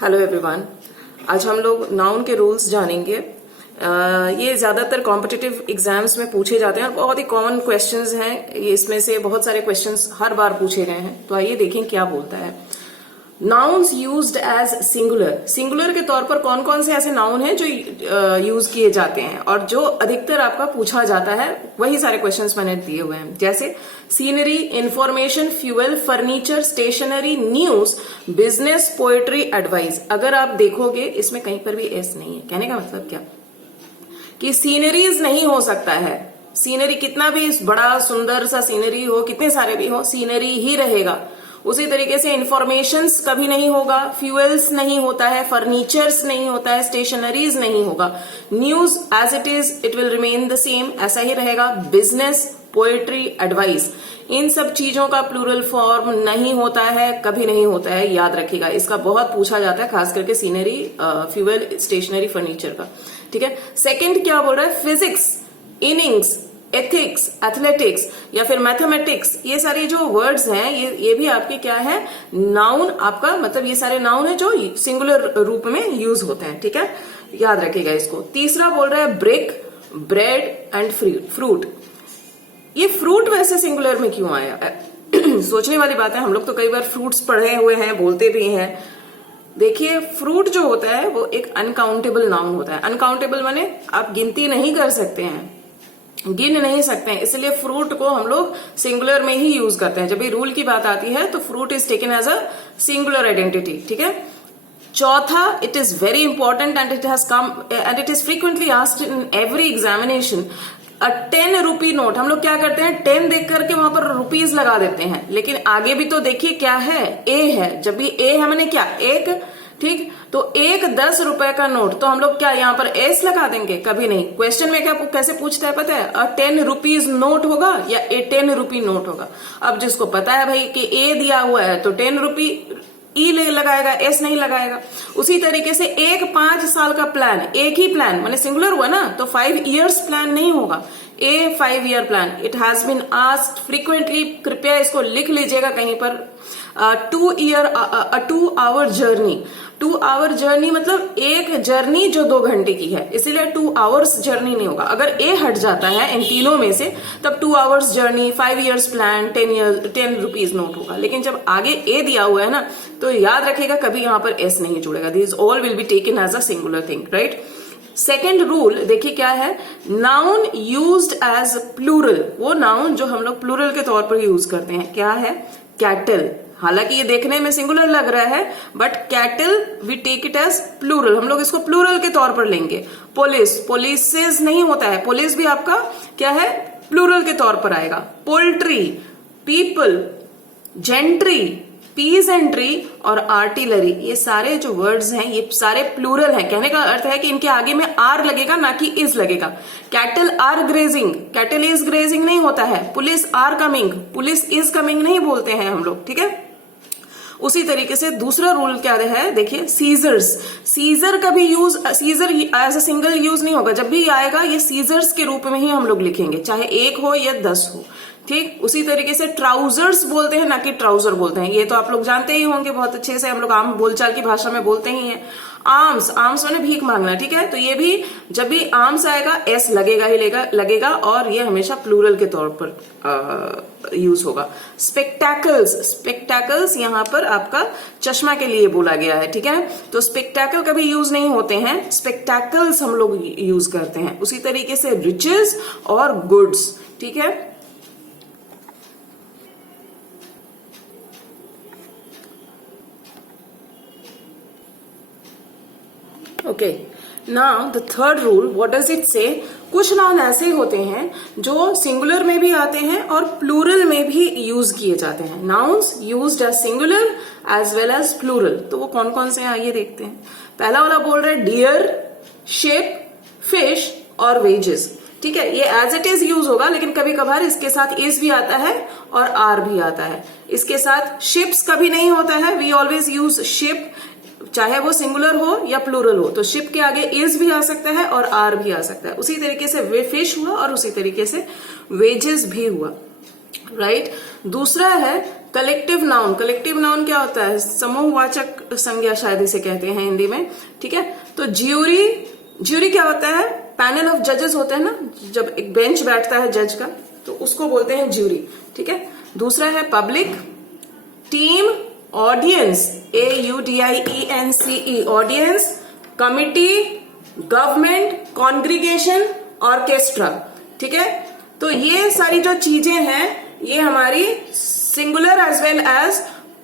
Hello everyone. आज हम लोग नाउन के रूल्स जानेंगे। ये ज्यादातर कॉम्पिटिटिव एग्जाम्स में पूछे जाते हैं और बहुत ही कॉमन क्वेश्चंस हैं। ये इसमें से बहुत सारे क्वेश्चंस हर बार पूछे गए हैं, तो आइए देखें क्या बोलता है। Nouns used as singular, singular के तौर पर कौन कौन से ऐसे नाउन हैं जो यूज किए जाते हैं और जो अधिकतर आपका पूछा जाता है, वही सारे क्वेश्चंस मैंने दिए हुए हैं। जैसे scenery, information, fuel, furniture, stationery, news, business, poetry, advice. अगर आप देखोगे इसमें कहीं पर भी एस नहीं है। कहने का मतलब क्या कि सीनरीज नहीं हो सकता है। सीनरी कितना भी बड़ा सुंदर सा सीनरी हो, कितने सारे भी हो, सीनरी ही रहेगा। उसी तरीके से इंफॉर्मेशंस कभी नहीं होगा, फ्यूल्स नहीं होता है, फर्नीचर्स नहीं होता है, स्टेशनरीज नहीं होगा, news as it is it will remain the same, ऐसा ही रहेगा। बिजनेस, पोएट्री, एडवाइस, इन सब चीजों का प्लूरल फॉर्म नहीं होता है, कभी नहीं होता है, याद रखिएगा। इसका बहुत पूछा जाता है, खास करके सीनरी, फ्यूल, स्टेशनरी, फर्नीचर का। ठीक है। सेकंड क्या बोल रहा है, फिजिक्स, इनिंग्स, एथिक्स, एथलेटिक्स या फिर मैथमेटिक्स, ये सारे जो वर्ड्स हैं ये भी आपके क्या है, नाउन आपका, मतलब ये सारे नाउन है जो सिंगुलर रूप में यूज होते हैं। ठीक है, याद रखिएगा इसको। तीसरा बोल रहा है ब्रिक, ब्रेड एंड फ्रूट। ये फ्रूट वैसे सिंगुलर में क्यों आया? सोचने वाली बात है। हम लोग तो कई बार फ्रूट्स पढ़े हुए हैं, बोलते भी हैं। देखिए, फ्रूट जो होता है वो एक अनकाउंटेबल नाउन होता है। अनकाउंटेबल माने आप गिनती नहीं कर सकते हैं, गिन नहीं सकते हैं, इसलिए फ्रूट को हम लोग सिंगुलर में ही यूज करते हैं। जब भी रूल की बात आती है तो fruit is taken as a singular identity. ठीक है। चौथा, it is very important and it has come and it is frequently asked in every examination. A 10 rupee note, हम लोग क्या करते हैं, 10 देख करके वहां पर रुपीज लगा देते हैं, लेकिन आगे भी तो देखिए क्या है, ए है। जब भी ए है मैंने क्या, एक, ठीक, तो एक 10 रुपए का नोट, तो हम लोग क्या यहाँ पर एस लगा देंगे? कभी नहीं। क्वेश्चन में क्या कैसे पूछता है पता है, 10 रुपीज नोट होगा या ए 10 रुपी नोट होगा। अब जिसको पता है भाई कि ए दिया हुआ है तो 10 रुपी ई लगाएगा, एस नहीं लगाएगा। उसी तरीके से एक 5 साल का प्लान, एक ही प्लान माने सिंगुलर हुआ ना, तो 5 years प्लान नहीं होगा, a 5 year plan. It has been asked frequently, कृपया इसको लिख लीजिएगा कहीं पर। 2 hour जर्नी, 2 hour जर्नी मतलब एक जर्नी जो 2 घंटे की है, इसीलिए 2 hours जर्नी नहीं होगा। अगर ए हट जाता है इन तीनों में से तब 2 hours journey, 5 years plan, 10 rupees note होगा। लेकिन जब आगे ए दिया हुआ है ना, तो याद रखिएगा कभी यहां पर एस नहीं जुड़ेगा। This all will be taken as a singular thing, right. Second rule देखिए क्या है, नाउन यूज्ड एज प्लूरल, वो नाउन जो हम लोग प्लूरल के तौर पर यूज करते हैं, क्या है, कैटल। हालांकि ये देखने में सिंगुलर लग रहा है, but cattle we take it as plural, हम लोग इसको प्लूरल के तौर पर लेंगे। पुलिस, पुलिसेस नहीं होता है, पुलिस भी आपका क्या है, प्लूरल के तौर पर आएगा। पोल्ट्री, पीपल, जेंट्री, पीजेंट्री और आर्टिलरी, ये सारे जो वर्ड्स हैं ये सारे प्लूरल हैं। कहने का अर्थ है कि इनके आगे में आर लगेगा, ना कि इज लगेगा। Cattle are grazing, cattle is grazing नहीं होता है। Police are coming, police is coming नहीं बोलते हैं हम लोग। ठीक है। उसी तरीके से दूसरा रूल क्या है, देखिए, सीजर्स, सीजर का भी use, scissor as a single use नहीं होगा। जब भी आएगा ये सीजर्स के रूप में ही हम लोग लिखेंगे, चाहे 1 हो या 10 हो। ठीक। उसी तरीके से ट्राउजर्स बोलते हैं, ना कि ट्राउजर बोलते हैं। ये तो आप लोग जानते ही होंगे बहुत अच्छे से, हम लोग आम बोलचाल की भाषा में बोलते ही हैं। आर्म्स, आर्म्स मैंने भीख मांगना, ठीक है, तो ये भी जब भी आर्म्स आएगा एस लगेगा ही लगेगा और ये हमेशा प्लूरल के तौर पर यूज होगा। स्पेक्टैकल्स, स्पेक्टैकल्स यहाँ पर आपका चश्मा के लिए बोला गया है। ठीक है, तो स्पेक्टैकल कभी यूज नहीं होते हैं, स्पेक्टैकल्स हम लोग यूज करते हैं। उसी तरीके से रिचेस और गुड्स। ठीक है। Okay, now the third rule, what does it से? कुछ नाउन ऐसे होते हैं जो सिंगुलर में भी आते हैं और प्लूरल में भी यूज किए जाते हैं। Nouns used as singular as well as plural, तो वो कौन कौन से हैं आइए देखते हैं। पहला वाला बोल रहा है डियर, शिप, फिश और वेजेस। ठीक है, ये एज इट इज यूज होगा, लेकिन कभी कभार इसके साथ इज भी आता है और आर भी आता है। इसके साथ शिप्स कभी नहीं होता है, वी ऑलवेज यूज शिप, चाहे वो सिंगुलर हो या प्लूरल हो, तो शिप के आगे इज भी आ सकता है और आर भी आ सकता है। उसी तरीके से वे फिश हुआ और उसी तरीके से वेजेस भी हुआ, राइट। दूसरा है कलेक्टिव नाउन क्या होता है? समूहवाचक संज्ञा शायद इसे कहते हैं हिंदी में, ठीक है। तो ज्यूरी क्या होता है? पैनल ऑफ जजेस होते हैं ना, जब एक बेंच बैठता है जज का, तो उसको बोलते हैं ज्यूरी, ठीक है। दूसरा है public, team, audience, AUDIENCE, audience, committee, government, congregation, orchestra, ठीक है। तो ये सारी जो चीजें हैं ये हमारी singular as well as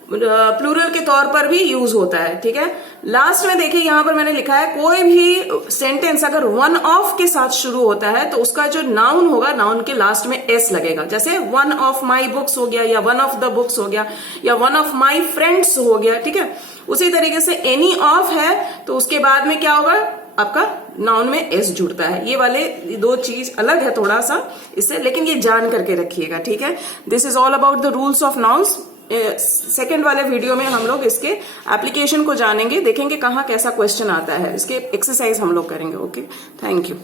plural के तौर पर भी यूज होता है, ठीक है। लास्ट में देखिए यहां पर मैंने लिखा है कोई भी सेंटेंस अगर वन ऑफ के साथ शुरू होता है तो उसका जो नाउन होगा, नाउन के लास्ट में एस लगेगा। जैसे वन ऑफ माई बुक्स हो गया, या वन ऑफ द बुक्स हो गया, या वन ऑफ माई फ्रेंड्स हो गया, ठीक है। उसी तरीके से एनी ऑफ है तो उसके बाद में क्या होगा? आपका नाउन में एस जुड़ता है। ये वाले दो चीज अलग है थोड़ा सा इससे, लेकिन ये जान करके रखिएगा, ठीक है। This is all about the rules of nouns. Second वाले वीडियो में हम लोग इसके एप्लीकेशन को जानेंगे, देखेंगे कहाँ कैसा क्वेश्चन आता है, इसके एक्सरसाइज हम लोग करेंगे। Okay, thank you.